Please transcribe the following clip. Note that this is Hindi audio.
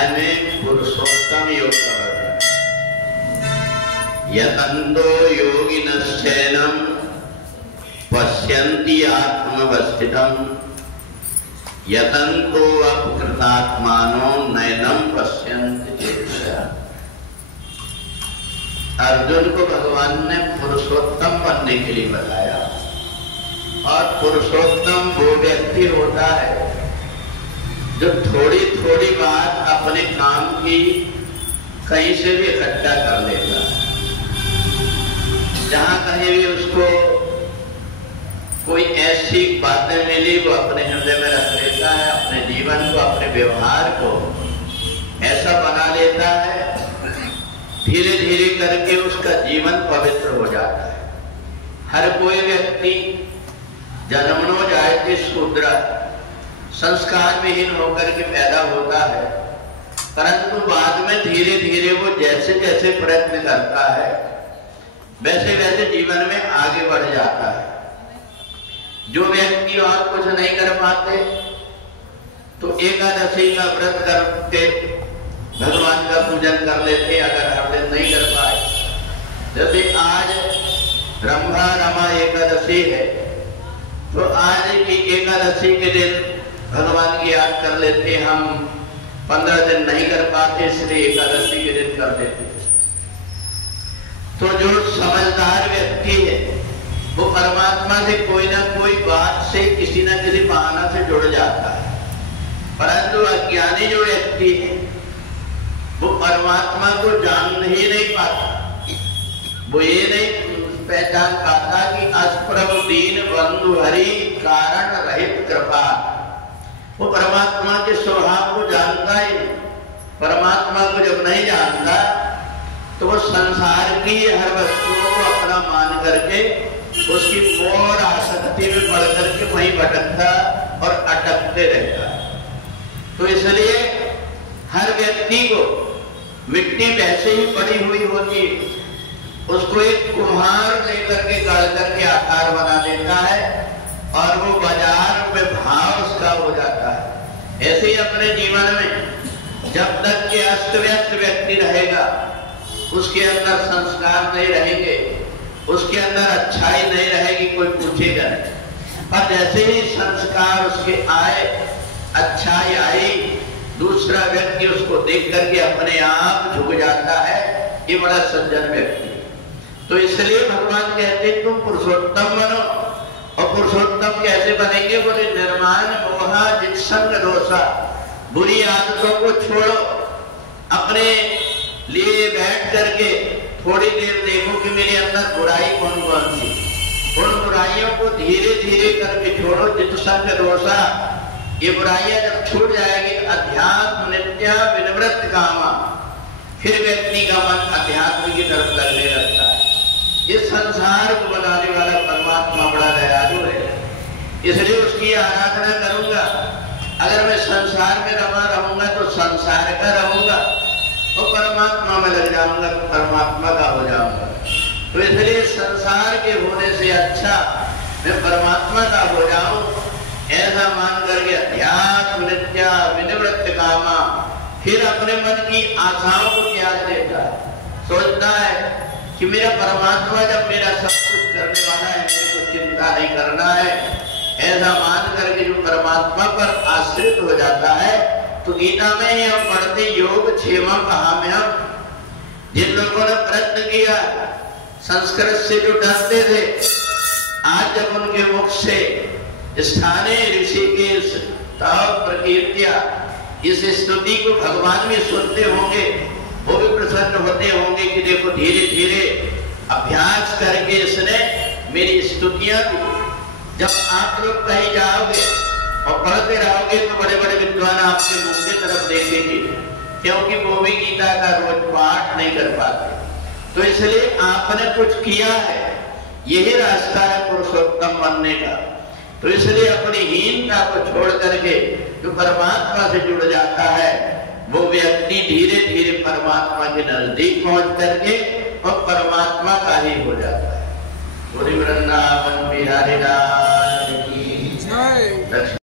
अध्याय में पुरुषोत्तम योग का वर्णन। यतन्तो योगिनश्चैनं पश्यन्ति आत्मवस्थितं यतन्तो अपकृतात्मानो नैनं पश्यन्ति चेतसा। अर्जुन को भगवान ने पुरुषोत्तम बनने के लिए बताया, और पुरुषोत्तम वो व्यक्ति होता है जो थोड़ी थोड़ी बात अपने काम की कहीं से भी इकट्ठा कर लेता है। जहां कहीं भी उसको कोई ऐसी बातें मिली वो अपने हृदय में रख लेता है, अपने जीवन को, अपने व्यवहार को ऐसा बना लेता है, धीरे धीरे करके उसका जीवन पवित्र हो जाता है। हर कोई व्यक्ति जन्मनो जायते शूद्र, संस्कार विहीन होकर के पैदा होता है, परंतु बाद में धीरे धीरे वो जैसे जैसे प्रयत्न करता है वैसे वैसे जीवन में आगे बढ़ जाता है। जो व्यक्ति और कुछ नहीं कर पाते तो एकादशी का व्रत करके भगवान का पूजन कर लेते, अगर हर दिन नहीं कर पाए। जैसे आज रंभा रमा एकादशी है तो आज की एकादशी के दिन भगवान की याद कर लेते। हम 15 दिन नहीं कर पाते इसलिए एकादशी के दिन कर देते। तो जो समझदार व्यक्ति है वो परमात्मा से कोई ना कोई बात से किसी ना किसी बहाना से जुड़ जाता है, परंतु अज्ञानी जो व्यक्ति है वो परमात्मा को जान ही नहीं पाता। वो ये नहीं पहचान पाता कि अस्प्रभु दीन बंधु हरि कारण रहित कृपा। वो परमात्मा के स्वभाव को जानता ही नहीं। परमात्मा को जब नहीं जानता तो वो संसार की हर वस्तुओं को अपना मान करके उसकी मोह और आसक्ति में पड़ करके वहीं भटकता और अटकते रहता है। तो इसलिए हर व्यक्ति को मिट्टी वैसे ही पड़ी हुई होती है, उसको एक कुम्हार लेकर के गढ़ करके आकार बना देता है और वो बाजार में भाव उसका हो जाता है। ऐसे ही अपने जीवन में जब तक के अस्त व्यस्त व्यक्ति रहेगा, उसके अंदर संस्कार नहीं रहेंगे, उसके अंदर अच्छाई नहीं रहेगी, कोई पूछेगा नहीं। पर जैसे ही संस्कार उसके आए, अच्छाई आई, दूसरा व्यक्ति उसको देख करके अपने आप झुक जाता है। ये बड़ा सज्जन व्यक्ति। तो इसलिए भगवान कहते तुम पुरुषोत्तम बनो। और पुरुषोत्तम कैसे बनेंगे? बोले निर्माण मोहा जित्संग दोषा। बुरी आदतों को छोड़ो, अपने लिए बैठ करके थोड़ी देर देखो कि मेरे अंदर बुराई कौन कौन सी। उन बुराइयों को धीरे धीरे करके छोड़ो। जित्संग दोषा, ये बुराइयां जब छूट जाएगी, अध्यात्म नित्या विनिवृत्त कामा, फिर व्यक्ति का मन अध्यात्म की तरफ लगने लगता है। इस संसार को बनाने वाला परमात्मा बड़ा दयालु है, इसलिए उसकी आराधना करूंगा। अगर मैं संसार में रमा रहूंगा तो संसार का रहूंगा, और परमात्मा में लग जाऊंगा तो परमात्मा का हो जाऊंगा। तो इसलिए संसार के होने से अच्छा मैं परमात्मा का हो जाऊं, ऐसा मान करके अध्यात्म नित्या विनिवृत्त कामा, फिर अपने मन की आशाओं को त्याग देता है। सोचता है कि मेरा परमात्मा जब मेरा सब कुछ करने वाला है, मेरे को चिंता नहीं करना है। ऐसा मान करके जो परमात्मा पर आश्रित हो जाता है, तो गीता में ही हम पढ़ते योग क्षेमा कहाम्यम। जिन लोगों ने प्रयत्न किया, संस्कृत से जो डरते थे, आज जब उनके मुख से स्थानीय ऋषिकेश ताव प्रकीर्तिया इस स्तुति को भगवान भी सुनते होंगे, वो भी प्रसन्न होते होंगे कि देखो धीरे धीरे अभ्यास करके इसने मेरी स्तुतियां दी। जब आप लोग कहीं जाओगे और पढ़ते रहोगे तो बड़े बड़े विद्वान आपके मुख की तरफ देखेंगे, क्योंकि वो भी गीता का रोज पाठ नहीं कर पाते। तो इसलिए आपने कुछ किया है, यही रास्ता है पुरुषोत्तम बनने का। तो इसलिए अपनी हीनता को छोड़ करके जो परमात्मा से जुड़ जाता है, वो व्यक्ति धीरे धीरे परमात्मा के नजदीक पहुंच करके और परमात्मा का ही हो जाता है। वृंदावन बिहारी राम।